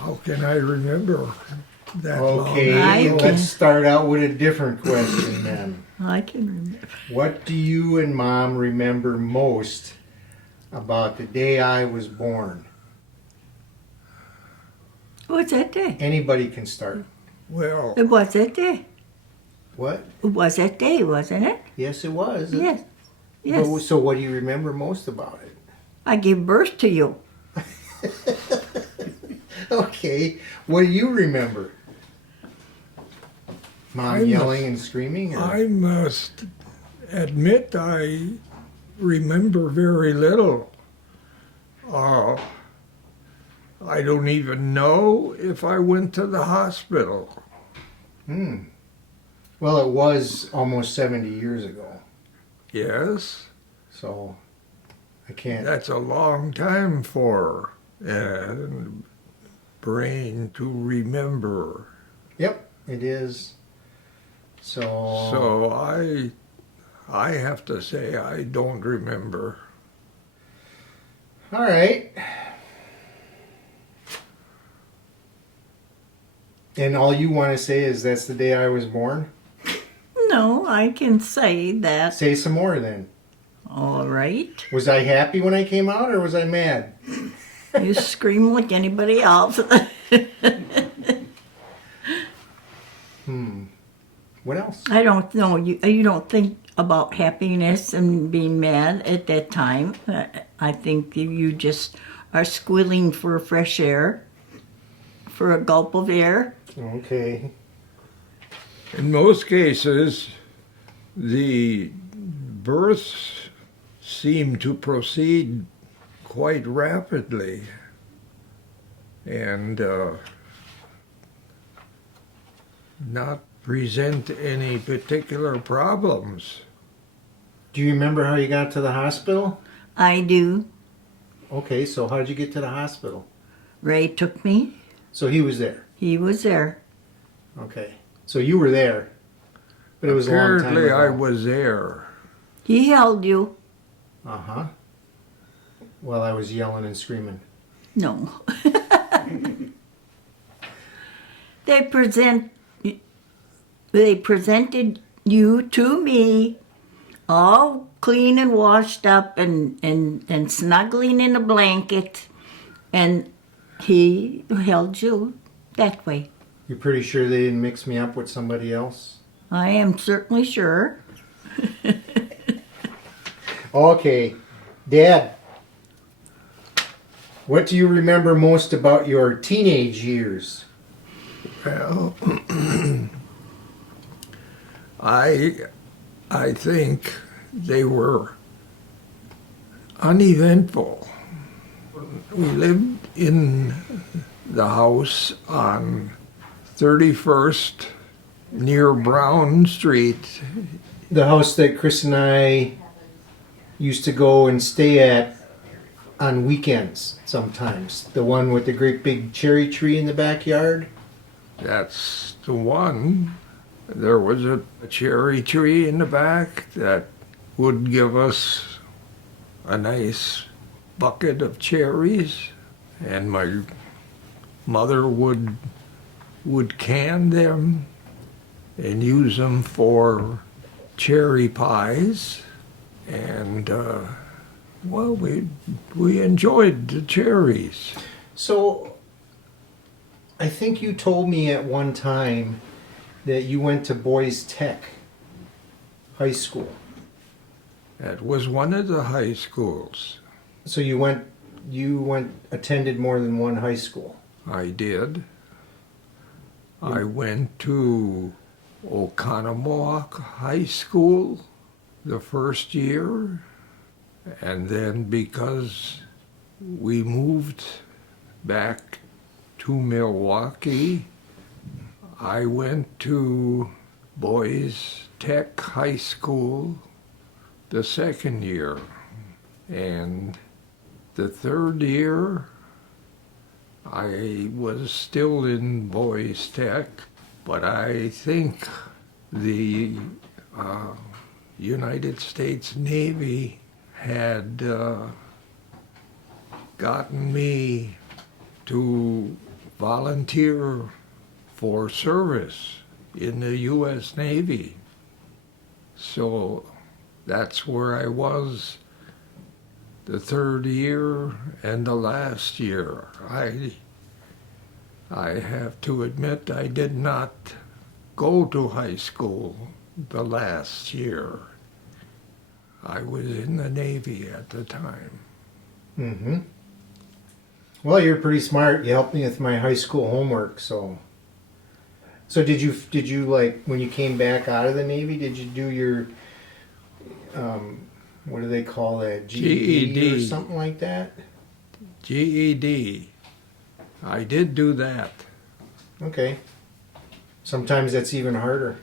How can I remember that long Okay, ago? let's start out with a different question then. I can remember. What do you and Mom remember most about the day I was born? What's that day? Anybody can start. Well, It was that day. What? It was that day, wasn't it? Yes, it was. Yes. But, Yes. so what do you remember most about it? I gave birth to you. Okay, what do you remember? Mom I yelling and screaming? Or? I must admit I remember very little. I don't even know if I went to the hospital. Well, it was almost 70 years ago, Yes, so I can't. that's a long time for a brain to remember. Yep, it is. So I have to say I don't remember. All right. And all you want to say is that's the day I was born? No, I can say that. Say some more then. All right. Was I happy when I came out or was I mad? You scream like anybody else. What else? I don't know. You don't think about happiness and being mad at that time. I think you just are squealing for fresh air, for a gulp of air. Okay. In most cases, the births seem to proceed quite rapidly and not present any particular problems. Do you remember how you got to the hospital? I do. Okay, so how'd you get to the hospital? Ray took me. So he was there. He was there. Okay. So you were there. But it was a long time Apparently, ago. I was there. He held you. Uh-huh. While I was yelling and screaming. No. They presented you to me all clean and washed up and snuggling in a blanket, and he held you that way. You're pretty sure they didn't mix me up with somebody else? I am certainly sure. Okay. Dad, what do you remember most about your teenage years? Well, I think they were uneventful. We lived in the house on 31st near Brown Street. The house that Chris and I used to go and stay at on weekends sometimes. The one with the great big cherry tree in the backyard. That's the one. There was a cherry tree in the back that would give us a nice bucket of cherries, and my mother would can them and use them for cherry pies, and well, we enjoyed the cherries. So, I think you told me at one time that you went to Boys Tech High School. That was one of the high schools. So you attended more than one high school. I did. I went to Oconomowoc High School the first year, and then because we moved back to Milwaukee, I went to Boys Tech High School the second year, and the third year I was still in Boys Tech, but I think the United States Navy had gotten me to volunteer for service in the U.S. Navy. So that's where I was the third year and the last year. I have to admit I did not go to high school the last year. I was in the Navy at the time. Mm-hmm. Well, you're pretty smart. You helped me with my high school homework, so. So did you like when you came back out of the Navy? Did you do your what do they call that? GED or something like that? GED. I did do that. Okay. Sometimes that's even harder.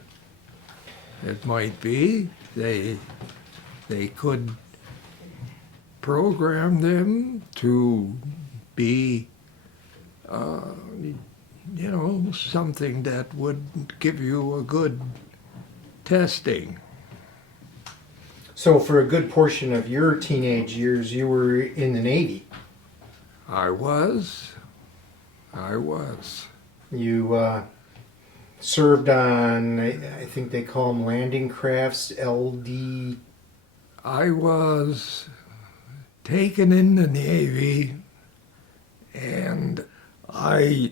It might be. They could program them to be, something that would give you a good testing. So for a good portion of your teenage years, you were in the Navy. I was. You served on, I think they call them landing crafts, LD. I was taken in the Navy, and I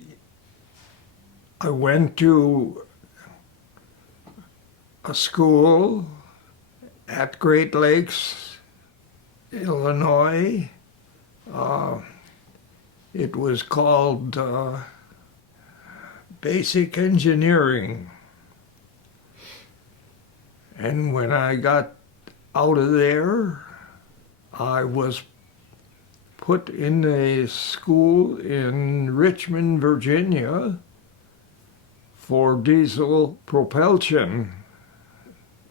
went to a school at Great Lakes, Illinois. It was called Basic Engineering. And when I got out of there, I was put in a school in Richmond, Virginia for diesel propulsion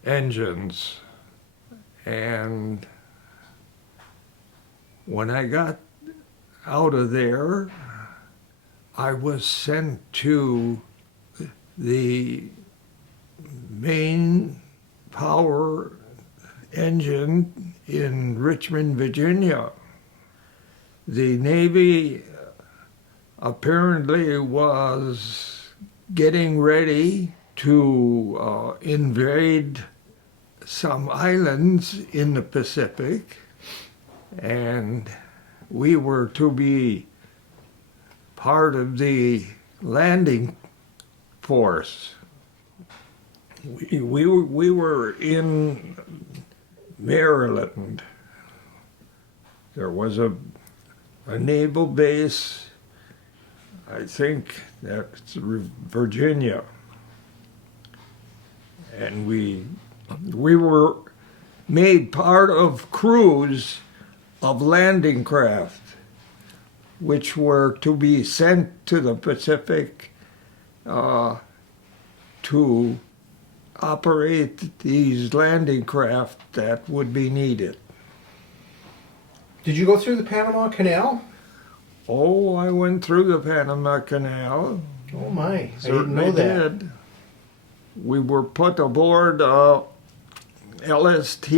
engines. And when I got out of there, I was sent to the main power engine in Richmond, Virginia. The Navy apparently was getting ready to invade some islands in the Pacific, and we were to be part of the landing force. We were in Maryland. There was a naval base, I think that's Virginia. And we were made part of crews of landing craft, which were to be sent to the Pacific to operate these landing craft that would be needed. Did you go through the Panama Canal? Oh, I went through the Panama Canal. Oh my, I didn't Certainly know that. did. We were put aboard LST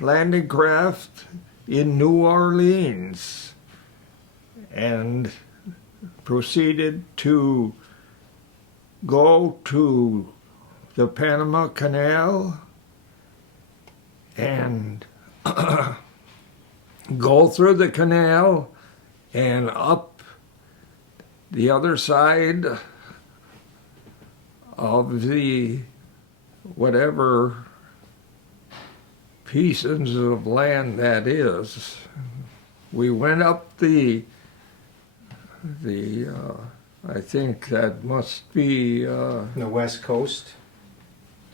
landing craft in New Orleans and proceeded to go to the Panama Canal and go through the canal and up the other side of the whatever pieces of land that is. We went up the I think that must be The West Coast,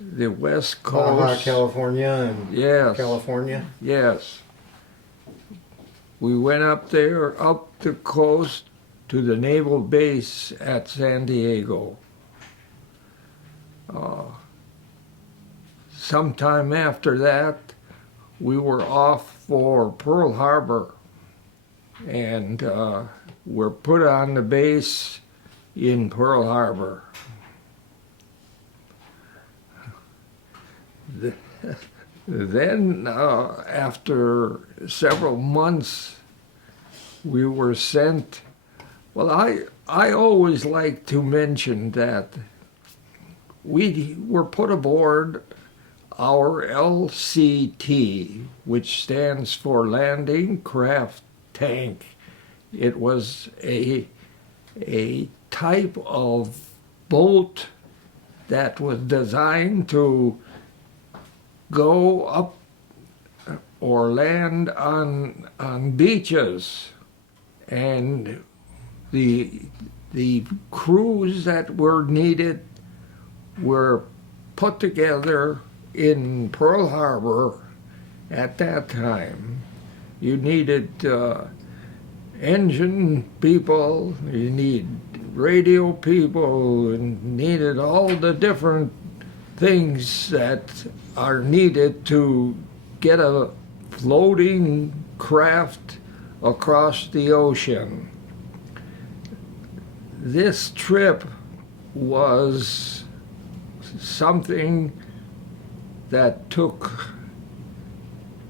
the West Baja, Coast. California, and Yes. California. Yes. We went up there, up the coast to the naval base at San Diego. Sometime after that, we were off for Pearl Harbor and were put on the base in Pearl Harbor. Then, after several months, we were sent Well, I always like to mention that we were put aboard our LCT, which stands for Landing Craft Tank. It was a type of boat that was designed to go up or land on beaches, and the crews that were needed were put together in Pearl Harbor at that time. You needed engine people, you need radio people, and needed all the different things that are needed to get a floating craft across the ocean. This trip was something that took,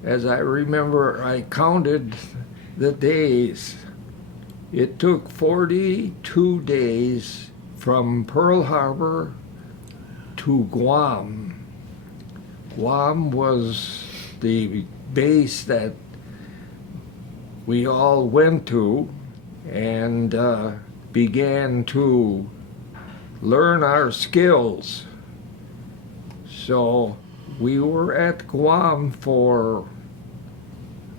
as I remember, I counted the days. It took 42 days from Pearl Harbor to Guam. Guam was the base that we all went to and began to learn our skills. So we were at Guam for,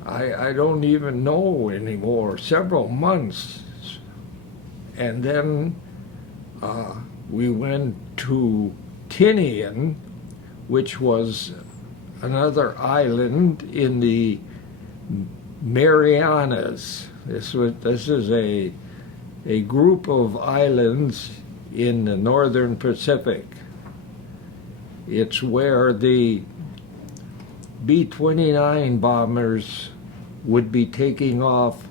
I don't even know anymore, several months. And then we went to Tinian, which was another island in the Marianas. This is a group of islands in the northern Pacific. It's where the B-29 bombers would be taking off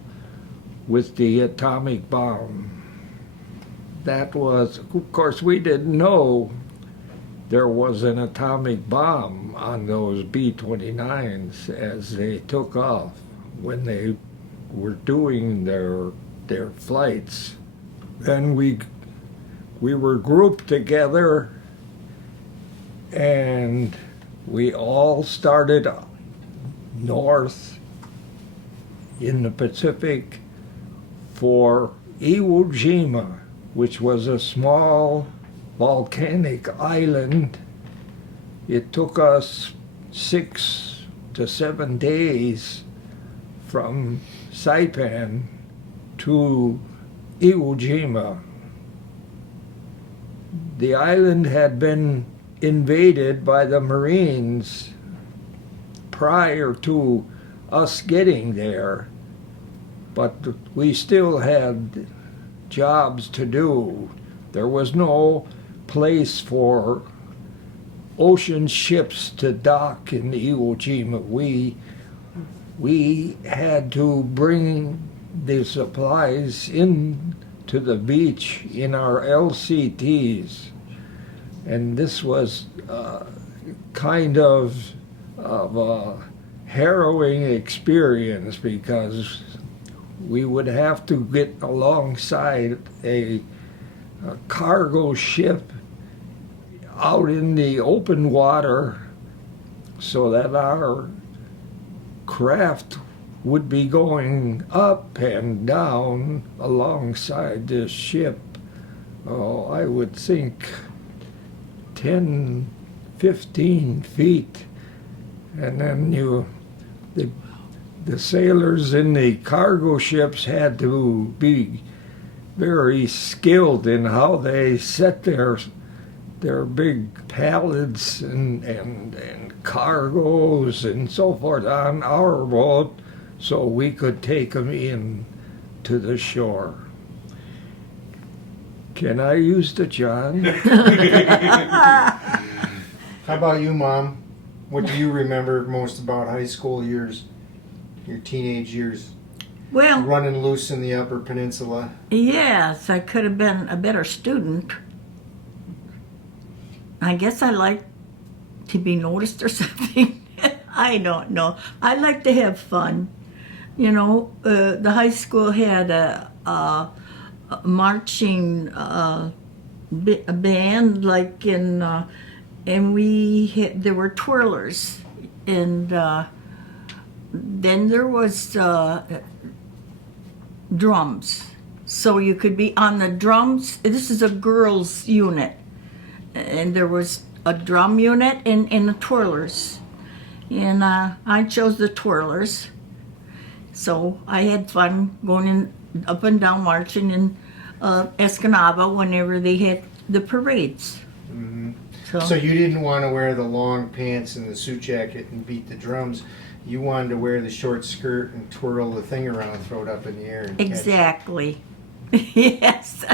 with the atomic bomb. That was, of course, we didn't know there was an atomic bomb on those B-29s as they took off when they were doing their flights. Then we were grouped together and we all started north in the Pacific for Iwo Jima, which was a small volcanic island. It took us 6 to 7 days from Saipan to Iwo Jima. The island had been invaded by the Marines prior to us getting there, but we still had jobs to do. There was no place for ocean ships to dock in Iwo Jima. We had to bring the supplies in to the beach in our LCTs. And this was kind of a harrowing experience because we would have to get alongside a cargo ship out in the open water so that our craft would be going up and down alongside this ship. Oh, I would think 10, 15 feet. And then the sailors in the cargo ships had to be very skilled in how they set their big pallets and cargoes and so forth on our boat so we could take them in to the shore. Can I use the John? How about you, Mom? What do you remember most about high school years, your teenage years? Well, Running loose in the Upper Peninsula. yes, I could have been a better student. I guess I like to be noticed or something. I don't know. I like to have fun. You know, the high school had a marching band, like in, and there were twirlers, and then there was drums. So you could be on the drums. This is a girls' unit, and there was a drum unit and the twirlers. And I chose the twirlers. So I had fun going in, up and down marching in Escanaba whenever they had the parades. Mm-hmm. So you didn't want to wear the long pants and the suit jacket and beat the drums. You wanted to wear the short skirt and twirl the thing around, throw it up in the air. And Exactly. Yes.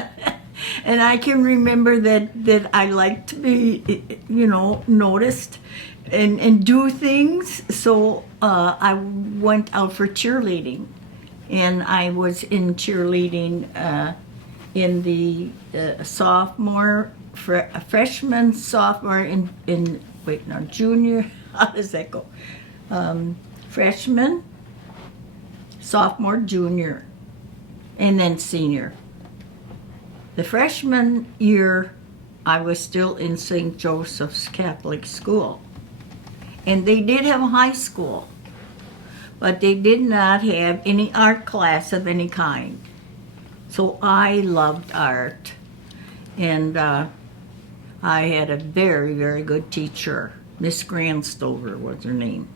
And I can remember that I liked to be, noticed and do things. So I went out for cheerleading. And I was in cheerleading in the freshman, sophomore, junior. How does that go? Freshman, sophomore, junior, and then senior. The freshman year, I was still in St. Joseph's Catholic School. And they did have a high school, but they did not have any art class of any kind. So I loved art. And I had a very, very good teacher. Miss Grandstover was her name.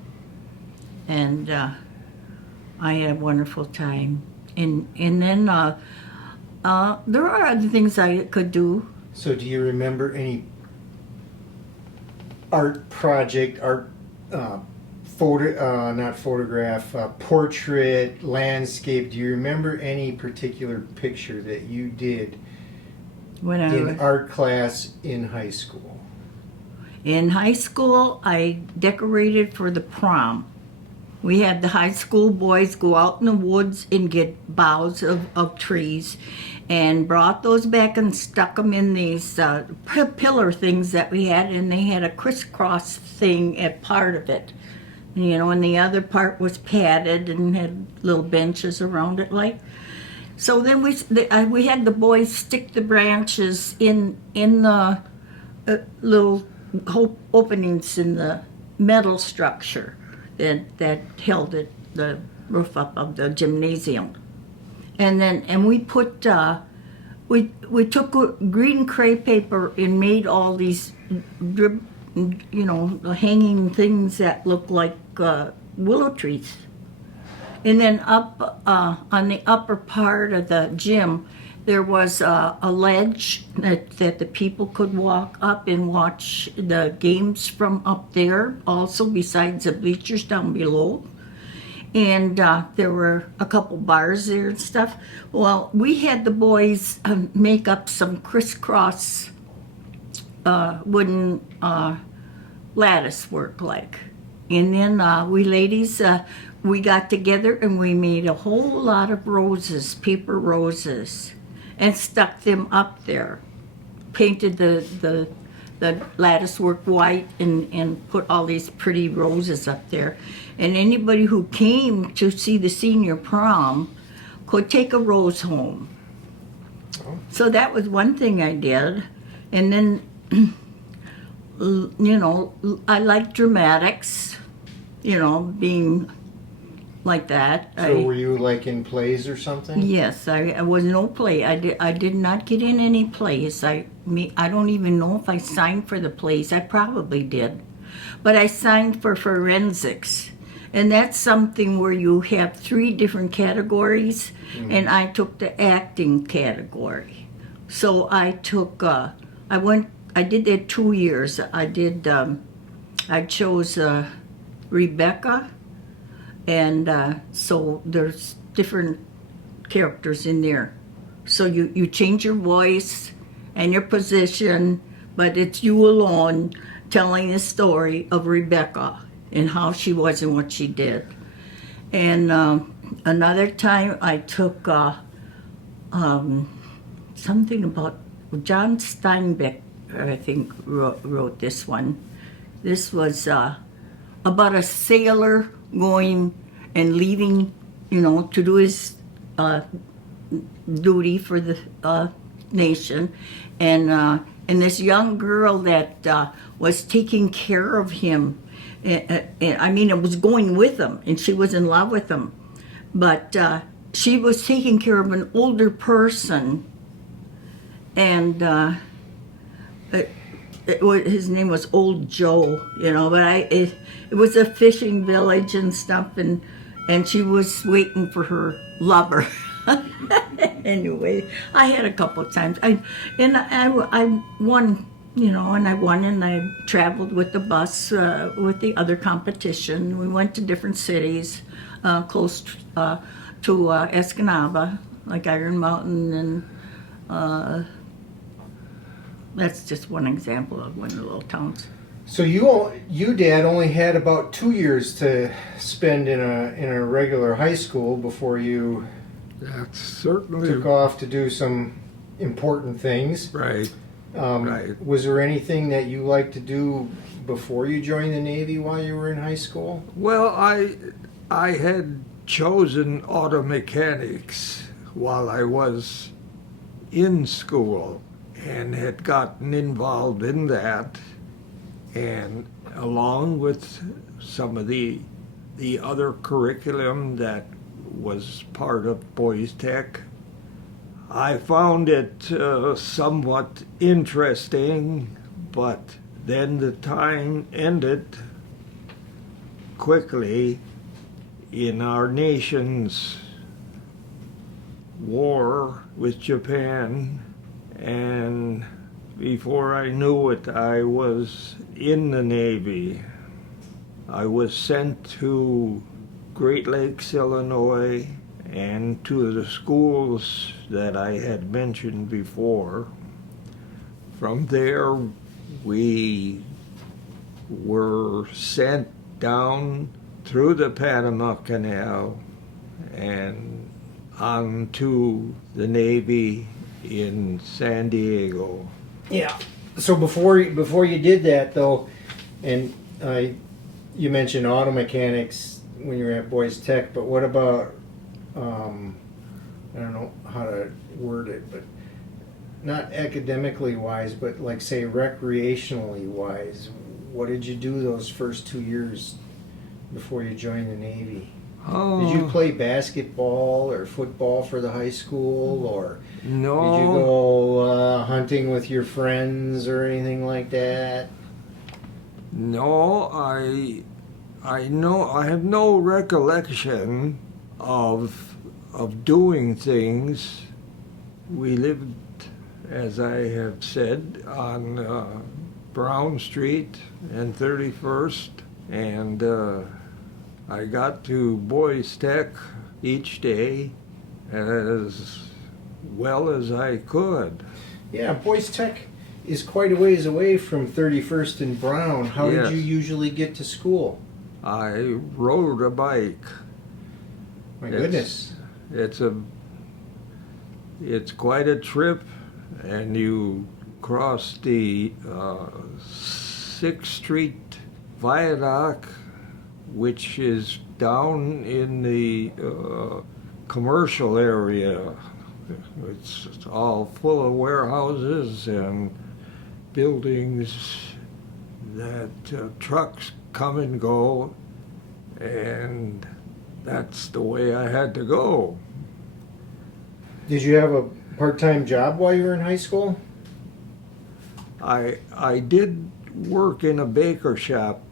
And I had a wonderful time. And then there are other things I could do. So do you remember any art project, portrait, landscape? Do you remember any particular picture that you did When I in was art class in high school? in high school, I decorated for the prom. We had the high school boys go out in the woods and get boughs of trees and brought those back and stuck them in these pillar things that we had, and they had a crisscross thing at part of it. And the other part was padded and had little benches around it, like. So then we had the boys stick the branches in the little openings in the metal structure that held the roof up of the gymnasium. And we put we took green crepe paper and made all these hanging things that looked like willow trees. And then up on the upper part of the gym, there was a ledge that the people could walk up and watch the games from up there, also besides the bleachers down below. And there were a couple bars there and stuff. Well, we had the boys make up some crisscross wooden lattice work, like. And then we ladies, we got together and we made a whole lot of roses, paper roses, and stuck them up there. Painted the lattice work white and put all these pretty roses up there. And anybody who came to see the senior prom could take a rose home. Oh. So that was one thing I did. And then, I like dramatics, being like that. So were you like in plays or something? Yes, I was no play. I did not get in any plays. I don't even know if I signed for the plays. I probably did. But I signed for forensics. And that's something where you have 3 different categories, and I took the acting category. So I took, I did that 2 years. I chose Rebecca, and so there's different characters in there. So you change your voice and your position, but it's you alone telling the story of Rebecca and how she was and what she did. And another time I took something about John Steinbeck, I think, wrote this one. This was about a sailor going and leaving, to do his duty for the nation, and this young girl that was taking care of him. I mean, it was going with him, and she was in love with him, but she was taking care of an older person, and his name was Old Joe, but it was a fishing village and stuff, and she was waiting for her lover. Anyway, I had a couple of times. I won, and I won, and I traveled with the bus with the other competition. We went to different cities close to Escanaba, like Iron Mountain, and that's just one example of one of the little towns. So you Dad only had about 2 years to spend in a regular high school before you That's certainly took off to do some important things. right. Right. Was there anything that you liked to do before you joined the Navy while you were in high school? Well, I had chosen auto mechanics while I was in school and had gotten involved in that, and along with some of the other curriculum that was part of Boys Tech, I found it somewhat interesting, but then the time ended quickly in our nation's war with Japan, and before I knew it, I was in the Navy. I was sent to Great Lakes, Illinois, and to the schools that I had mentioned before. From there, we were sent down through the Panama Canal and on to the Navy in San Diego. Yeah. So before you did that though, and you mentioned auto mechanics when you were at Boys Tech, but what about I don't know how to word it, but not academically wise, but like say recreationally wise. What did you do those first 2 years before you joined the Navy? Oh, Did you play basketball or football for the high school, or no. did you go hunting with your friends or anything like that? No, I have no recollection of doing things. We lived, as I have said, on Brown Street and 31st, and I got to Boys Tech each day as well as I could. Yeah, Boys Tech is quite a ways away from 31st and Brown. How Yes. did you usually get to school? I rode a bike. My goodness. It's quite a trip, and you cross the 6th Street Viaduct, which is down in the commercial area. It's all full of warehouses and buildings that trucks come and go, and that's the way I had to go. Did you have a part-time job while you were in high school? I did work in a baker shop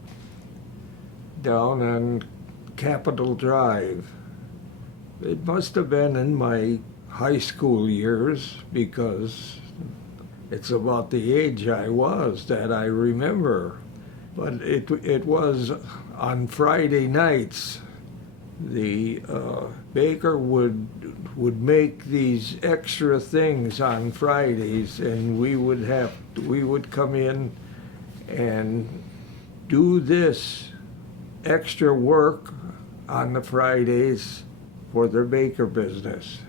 down on Capitol Drive. It must have been in my high school years, because it's about the age I was that I remember. But it was on Friday nights. The baker would make these extra things on Fridays, and we would come in and do this extra work on the Fridays for their baker business.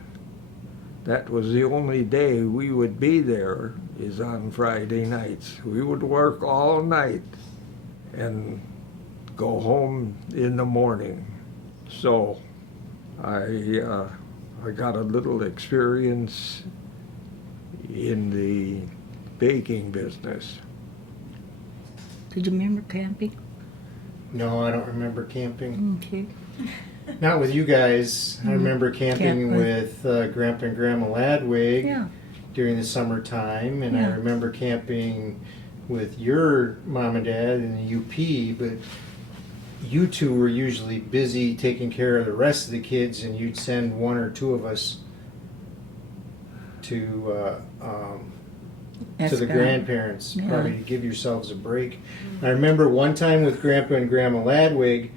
That was the only day we would be there, is on Friday nights. We would work all night and go home in the morning. So I I got a little experience in the baking business. Did you remember camping? No, I don't remember camping. Okay. Not with you guys. I remember camping Camp with Grandpa and Grandma Ladewig Yeah. during the summertime, and I Yeah. remember camping with your mom and dad in the UP, but you two were usually busy taking care of the rest of the kids, and you'd send one or two of us to That's the good. grandparents, Yeah. probably to give yourselves a break. I remember one time with Grandpa and Grandma Ladewig,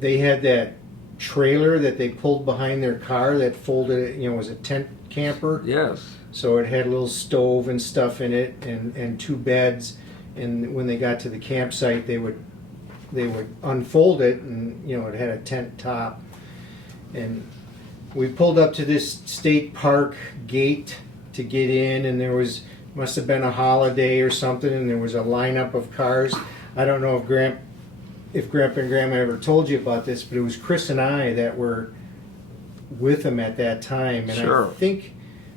they had that trailer that they pulled behind their car that folded, was a tent camper. Yes. So it had a little stove and stuff in it, and two beds. And when they got to the campsite, they would unfold it, and it had a tent top. And we pulled up to this state park gate to get in, and must have been a holiday or something, and there was a lineup of cars. I don't know if Grandpa and Grandma ever told you about this, but it was Chris and I that were with them at that time, and Sure.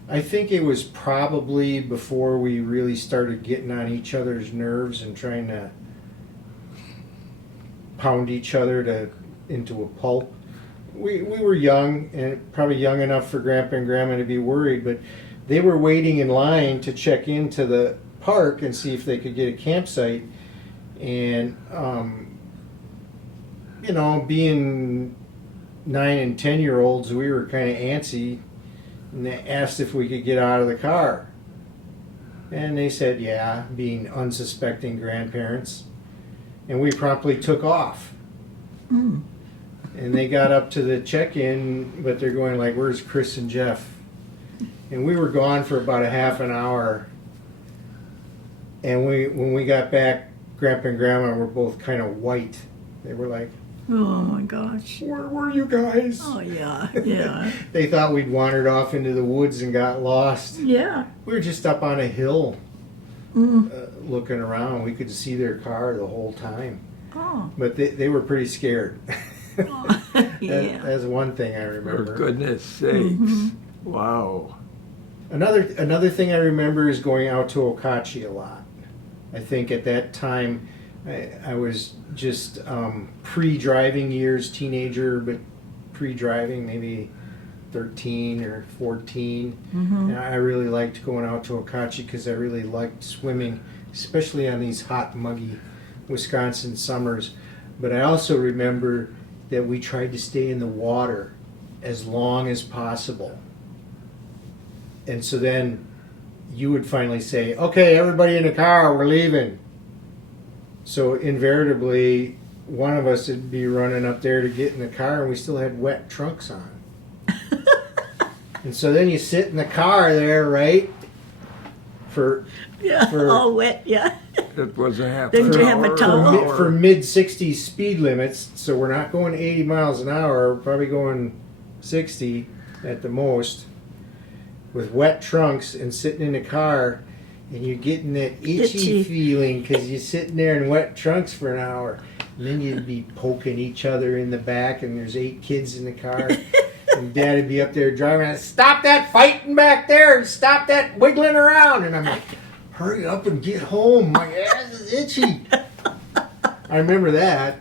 I think it was probably before we really started getting on each other's nerves and trying to pound each other into a pulp. We were young, and probably young enough for Grandpa and Grandma to be worried, but they were waiting in line to check into the park and see if they could get a campsite. And, being 9 and 10-year-olds, we were kind of antsy, and they asked if we could get out of the car. And they said, yeah, being unsuspecting grandparents. And we promptly took off. Mm. And they got up to the check-in, but they're going like, where's Chris and Jeff? And we were gone for about a half an hour. And when we got back, Grandpa and Grandma were both kind of white. They were like, Oh my gosh. where were you guys? Oh yeah, yeah, They thought we'd wandered off into the woods and got lost. yeah. We were just up on a hill Mm. looking around. We could see their car the whole time. Oh. But they were pretty scared. Oh. Yeah. That's one thing I For remember. goodness sakes. Mhm. Wow. Another thing I remember is going out to Okachi a lot. I think at that time I was just pre-driving years, teenager, but pre-driving, maybe 13 or 14. Mhm. And I really liked going out to Okachi because I really liked swimming, especially on these hot, muggy Wisconsin summers. But I also remember that we tried to stay in the water as long as possible. And so then you would finally say, okay, everybody in the car, we're leaving. So invariably, one of us would be running up there to get in the car, and we still had wet trunks on. And so then you sit in the car there, right? Yeah. For- All wet. Yeah. It was a half Didn't an you have a hour, towel? an hour. for mid-60s speed limits, so we're not going 80 miles an hour, we're probably going 60 at the most, with wet trunks and sitting in the car, and you're getting that itchy Itchy. feeling because you're sitting there in wet trunks for an hour. And then you'd be poking each other in the back, and there's 8 kids in the car. And Dad would be up there driving, stop that fighting back there, and stop that wiggling around. And I'm like, hurry up and get home. My ass is itchy. I remember that.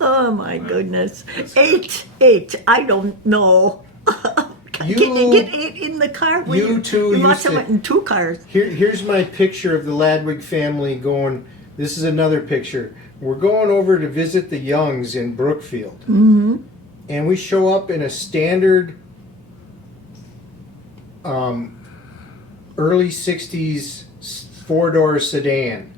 Oh my goodness. 8. I don't know. Can you get 8 in the car? When you two You must used have to- went in 2 cars. Here's my picture of the Ladewig family going. This is another picture. We're going over to visit the Youngs in Brookfield. Mm-hmm. And we show up in a standard early 60s 4-door sedan.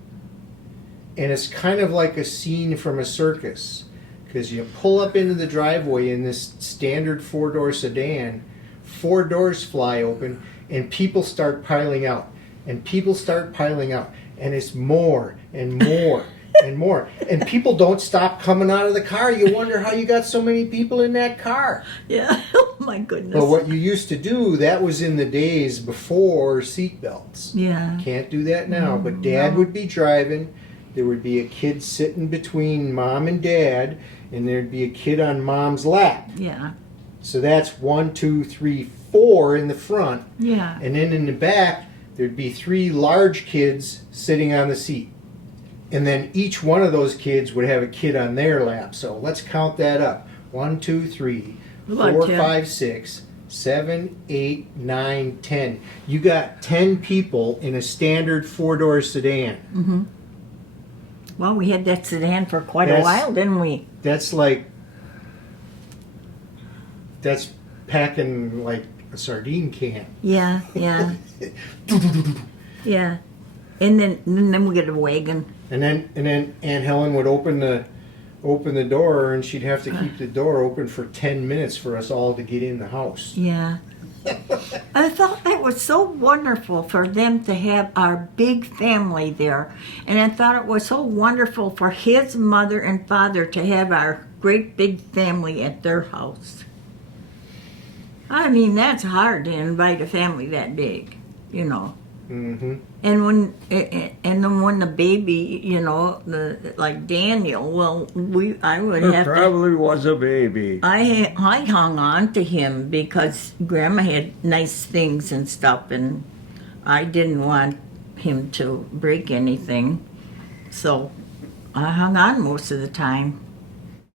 And it's kind of like a scene from a circus. Because you pull up into the driveway in this standard 4-door sedan, 4 doors fly open, and people start piling out. And people start piling out. And it's more and more and more. And people don't stop coming out of the car. You wonder how you got so many people in that car. Yeah. Oh my goodness. But what you used to do, that was in the days before seat belts. Yeah. Can't do that now. But Dad would be driving. there would be a kid sitting between mom and dad, and there'd be a kid on mom's lap. Yeah. So that's 1, 2, 3, 4 in the front. Yeah. And then in the back, there'd be 3 large kids sitting on the seat. And then each one of those kids would have a kid on their lap. So let's count that up. 1, 2, 3, About 4, 10. 5, 6, 7, 8, 9, 10. You got 10 people in a standard 4-door sedan. Mm-hmm. Well, we had that sedan for quite a That's- while, didn't we? That's packing like a sardine can. Yeah, yeah. Yeah. And then we get a wagon. And then Aunt Helen would open the door, and she'd have to keep the door open for 10 minutes for us all to get in the house. Yeah. I thought that was so wonderful for them to have our big family there. And I thought it was so wonderful for his mother and father to have our great big family at their house. I mean, that's hard to invite a family that big, you know. Mm-hmm. And then when the baby, you know, like Daniel, well, I would There have to. probably was a baby. I hung on to him because Grandma had nice things and stuff, and I didn't want him to break anything, so I hung on most of the time.